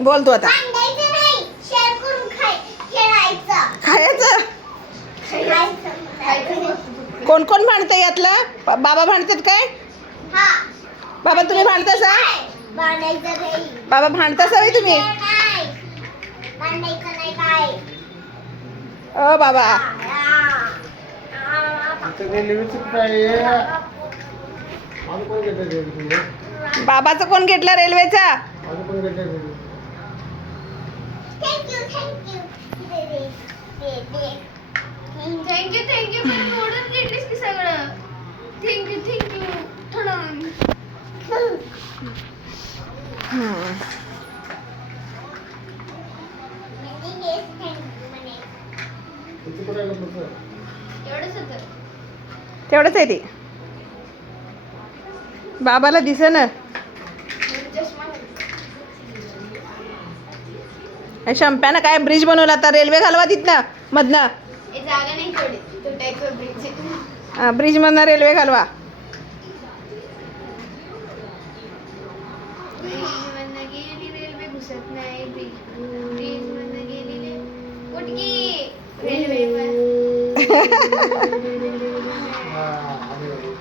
बोल तू आता. खायचं. कोण कोण भांडतं यातलं? बाबा भांडतात काय? बाबा तुम्ही भांडतासा? बाबा भांडतासा होय तुम्ही? ओ बाबा. बाबाचं कोण घेतलं रेल्वेचा? थँक्यू पण मोडून घेतलीस की सगळं. थँक्यू थोडं. तेवढंच आहे ते. बाबाला दिसेना. शंप्यानं काय ब्रिज बनवला आता. रेल्वे घालवा तिथनं मधनं. जागा नाही थोडी तुटायचं ब्रिज. ब्रिज मधनं रेल्वे घालवा. गेली रेल्वे घुसत नाही. ब्रिज मधनं गेली उठकी रेल्वे.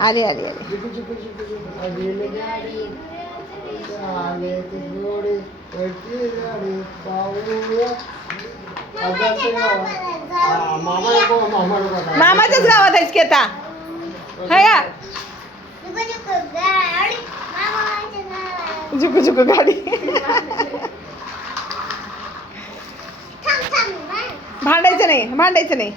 आली आली आली. मामाच्याच गावात आहेस की आता? हाय का? झुकू झुकू गाडी. भांडायचं नाही.